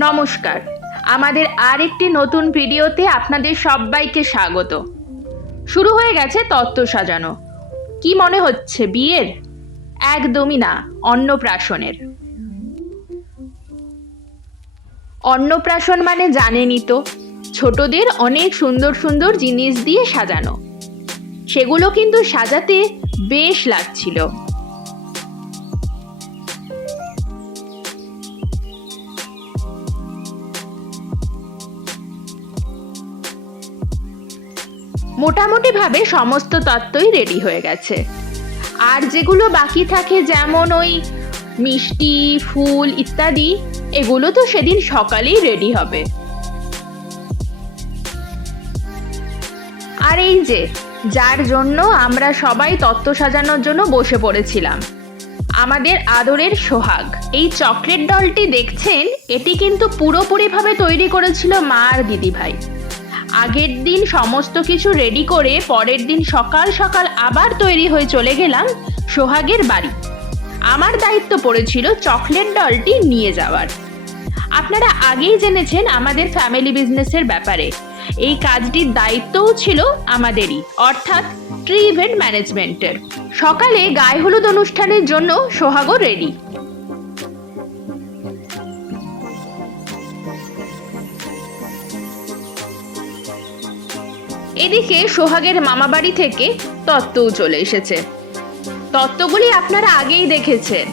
নমস্কার, আমাদের আরেকটি নতুন ভিডিওতে আপনাদের সবাইকে স্বাগত। শুরু হয়ে গেছে তত্ত্ব সাজানো। কি মনে হচ্ছে বিয়ের? একদমই না, অন্নপ্রাশনের। অন্নপ্রাশন মানে জানেনই তো, ছোটদের অনেক সুন্দর সুন্দর জিনিস দিয়ে সাজানো। সেগুলো কিন্তু সাজাতে বেশ লাগছিল। মোটামুটিভাবে সমস্ত তত্ত্বই রেডি হয়ে গেছে। আর যেগুলো বাকি থাকে, যেমন ওই মিষ্টি, ফুল ইত্যাদি, এগুলো তো সেদিন সকালেই রেডি হবে। আর এই যে, যার জন্য আমরা সবাই তত্ত্ব সাজানোর জন্য বসে পড়েছিলাম, আমাদের আদরের সোহাগ। এই চকলেট ডলটি দেখছেন, এটি কিন্তু পুরোপুরিভাবে তৈরি করেছিল মা আর দিদিভাই। আগের দিন সমস্ত কিছু রেডি করে পরের দিন সকাল সকাল আবার তৈরি হয়ে চলে গেলাম সোহাগের বাড়ি। আমার দায়িত্ব পড়েছিল চকলেট ডলটি নিয়ে যাওয়ার। আপনারা আগেই জেনেছেন আমাদের ফ্যামিলি বিজনেসের ব্যাপারে। এই কাজটির দায়িত্বও ছিল আমাদেরই, অর্থাৎ ট্রি ইভেন্ট ম্যানেজমেন্টের। সকালে গায়ে হলুদ অনুষ্ঠানের জন্য সোহাগও রেডি। এদিকে সোহাগের মামাবাড়ি থেকে তত্ত্বও চলে এসেছে। তত্ত্বগুলি আপনারা আগেই দেখেছেন,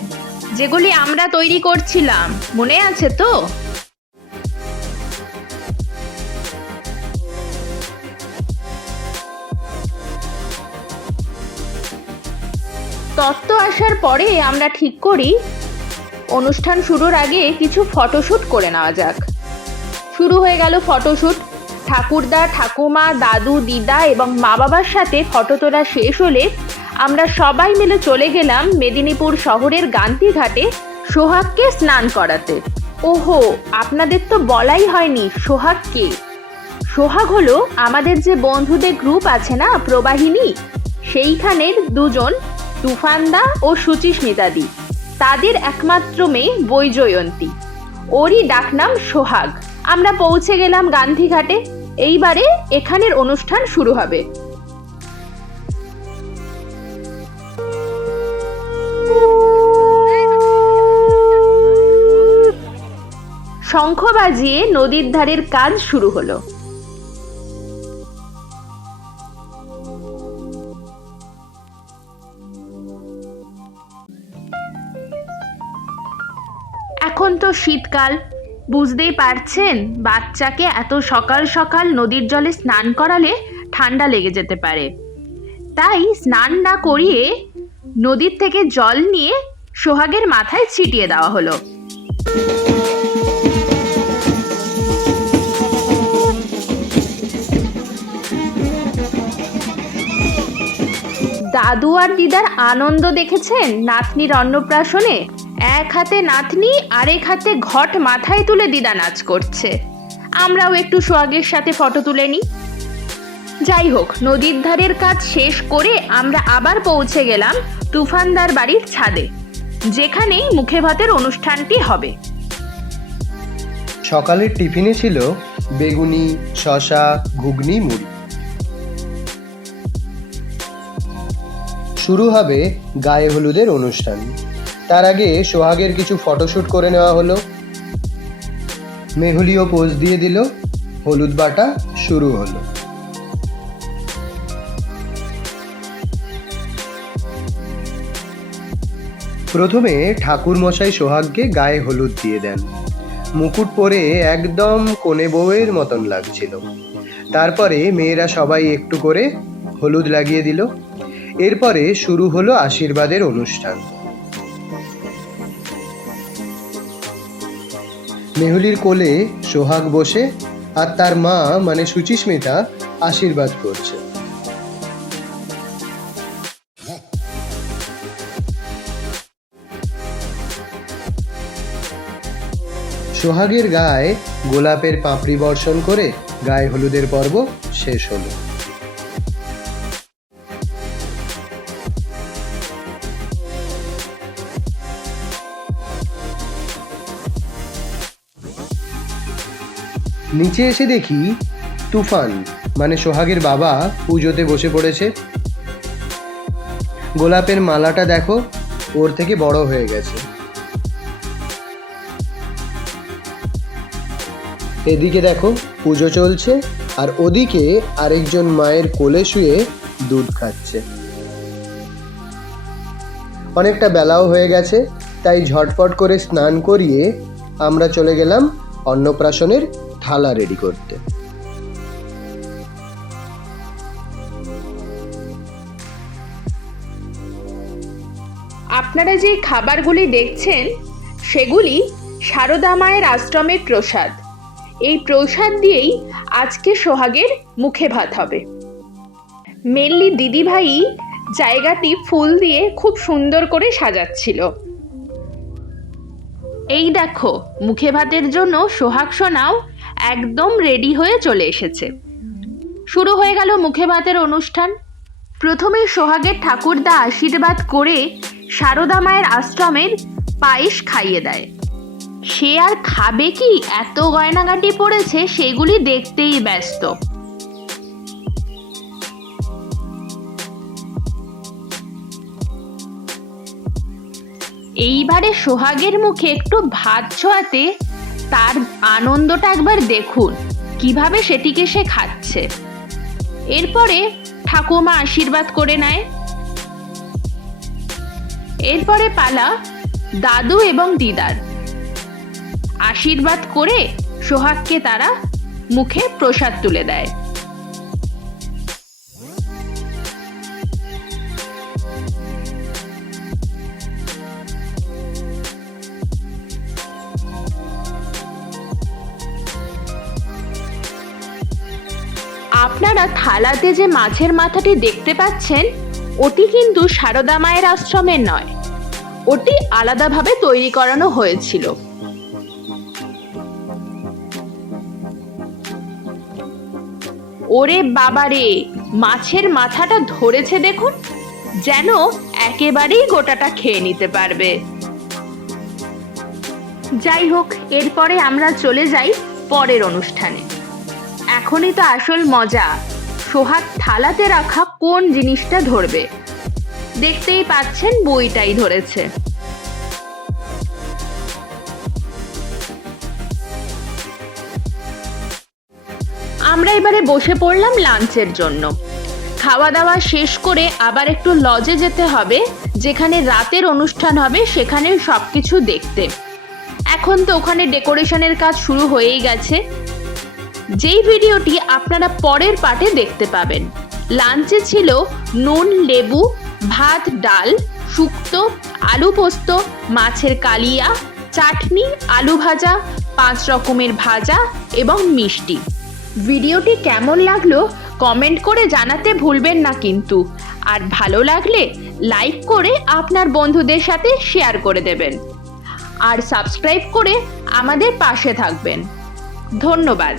যেগুলি আমরা তৈরি করছিলাম, মনে আছে তো? তত্ত্ব আসার পরে আমরা ঠিক করি অনুষ্ঠান শুরুর আগে কিছু ফটোশ্যুট করে নেওয়া যাক। শুরু হয়ে গেল ফটোশ্যুট। ঠাকুরদা, ঠাকুমা, দাদু, দিদা এবং মা বাবার সাথে ফটো তোলা শেষ হলে আমরা সবাই মিলে চলে গেলাম মেদিনীপুর শহরের গান্ধীঘাটে সোহাগকে স্নান করাতে। ওহো, আপনাদের তো বলাই হয়নি সোহাগ কে। সোহাগ হলো আমাদের যে বন্ধুদের গ্রুপ আছে না, প্রবাহিনী, সেইখানের দুজন, তুফানদা ও সুচিস্মিতাদি। তাদের একমাত্র মেয়ে বৈজয়ন্তী, ওরই ডাকনাম সোহাগ। আমরা পৌঁছে গেলাম গান্ধীঘাটে। এইবারে এখানের অনুষ্ঠান শুরু হবে। শঙ্খ বাজিয়ে নদীর ধারের কাজ শুরু হলো। এখন তো শীতকাল, বুঝতেই পারছেন, বাচ্চাকে এত সকাল সকাল নদীর জলে স্নান করালে ঠান্ডা লেগে যেতে পারে। তাই স্নান না করিয়ে নদীর থেকে জল নিয়ে সোহাগের মাথায় ছিটিয়ে দেওয়া হলো। দাদু আর দিদার আনন্দ দেখেছেন নাতনির অন্নপ্রাশনে। এক হাতে নাতনি, আরেক হাতে ঘট মাথায় তুলে দিদা নাচ করছে। আমরাও একটু সোহাগের সাথে ফটো তুলে নিই। যাই হোক, নদীর ধারের কাজ শেষ করে আমরা আবার পৌঁছে গেলাম তুফানদার বাড়ির ছাদে, যেখানে মুখে ভাতের অনুষ্ঠানটি হবে। সকালের টিফিনে ছিল বেগুনি, শসা, ঘুগনি, মুড়ি। শুরু হবে গায়ে হলুদের অনুষ্ঠান। তার আগে সোহাগের কিছু ফটোশ্যুট করে নেওয়া হলো। মেহুলিও পোজ দিয়ে দিল। হলুদ বাটা শুরু হলো। প্রথমে ঠাকুর মশাই সোহাগকে গায়ে হলুদ দিয়ে দেন। মুকুট পরে একদম কোণে বউয়ের মতন লাগছিল। তারপরে মেয়েরা সবাই একটু করে হলুদ লাগিয়ে দিল। এরপরে শুরু হলো আশীর্বাদের অনুষ্ঠান। মেহুলির কোলে সোহাগ বসে আর তার মা মানে সুচিস্মিতা আশীর্বাদ করছে। সোহাগের গায়ে গোলাপের পাপড়ি বর্ষণ করে গায়ে হলুদের পর্ব শেষ হলো। নিচে এসে দেখি তুফান মানে সোহাগের বাবা পুজোতে বসে পড়েছে। গোলাপের মালাটা দেখো, ওর থেকে বড় হয়ে গেছে। এদিকে দেখো পুজো চলছে, আর ওদিকে আরেকজন মায়ের কোলে শুয়ে দুধ খাচ্ছে। অনেকটা বেলাও হয়ে গেছে, তাই ঝটপট করে স্নান করিয়ে আমরা চলে গেলাম অন্নপ্রাশনের থালা রেডি করতে। আপনারা যে খাবারগুলি দেখছেন সেগুলি সারদা মায়ের আশ্রমের প্রসাদ। এই প্রসাদ দিয়েই আজকে সোহাগের মুখে ভাত হবে। মেনলি দিদিভাই জায়গাটি ফুল দিয়ে খুব সুন্দর করে সাজাচ্ছিল। এই দেখো মুখে ভাতের জন্য সোহাগ সোনাও একদম রেডি হয়ে চলে এসেছে। শুরু হয়ে গেল মুখে ভাতের অনুষ্ঠান। প্রথমে সোহাগের ঠাকুরদা আশীর্বাদ করে সারদা মায়ের আশ্রমের পায়েস খাইয়ে দেয়। সে আর খাবে কি, এত গয়নাগাটি পড়েছে সেগুলি দেখতেই ব্যস্ত। এইবারে সোহাগের মুখে একটু ভাত ছোঁয়াতে তার আনন্দটা একবার দেখুন, কিভাবে সেটিকে সে খাচ্ছে। এরপরে ঠাকুমা আশীর্বাদ করে নেয়। এরপরে পালা দাদু এবং দিদার। আশীর্বাদ করে সোহাগকে তারা মুখে প্রসাদ তুলে দেয়। আপনারা থালাতে যে মাছের মাথাটি দেখতে পাচ্ছেন ওটি কিন্তু সারদা মায়ের আশ্রমের নয়, ওটি আলাদাভাবে তৈরি করানো হয়েছিল। ওরে বাবারে, মাছের মাথাটা ধরেছে দেখুন, যেন একেবারেই গোটাটা খেয়ে নিতে পারবে। যাই হোক, এরপরে আমরা চলে যাই পরের অনুষ্ঠানে। এখনই তো আসল মজা, সোহাগ থালাতে রাখা কোন জিনিসটা ধরবে। দেখতেই পাচ্ছেন বইটাই ধরেছে। আমরা এবারে বসে পড়লাম লাঞ্চের জন্য। খাওয়া দাওয়া শেষ করে আবার একটু লজে যেতে হবে, যেখানে রাতের অনুষ্ঠান হবে, সেখানে সবকিছু দেখতে। এখন তো ওখানে ডেকোরেশনের কাজ শুরু হয়েই গেছে, যেই ভিডিওটি আপনারা পরের পার্টে দেখতে পাবেন। লাঞ্চে ছিল নুন, লেবু, ভাত, ডাল, শুক্তো, আলু পোস্ত, মাছের কালিয়া, চাটনি, আলু ভাজা, 5 রকমের ভাজা এবং মিষ্টি। ভিডিওটি কেমন লাগলো কমেন্ট করে জানাতে ভুলবেন না কিন্তু। আর ভালো লাগলে লাইক করে আপনার বন্ধুদের সাথে শেয়ার করে দেবেন, আর সাবস্ক্রাইব করে আমাদের পাশে থাকবেন। ধন্যবাদ।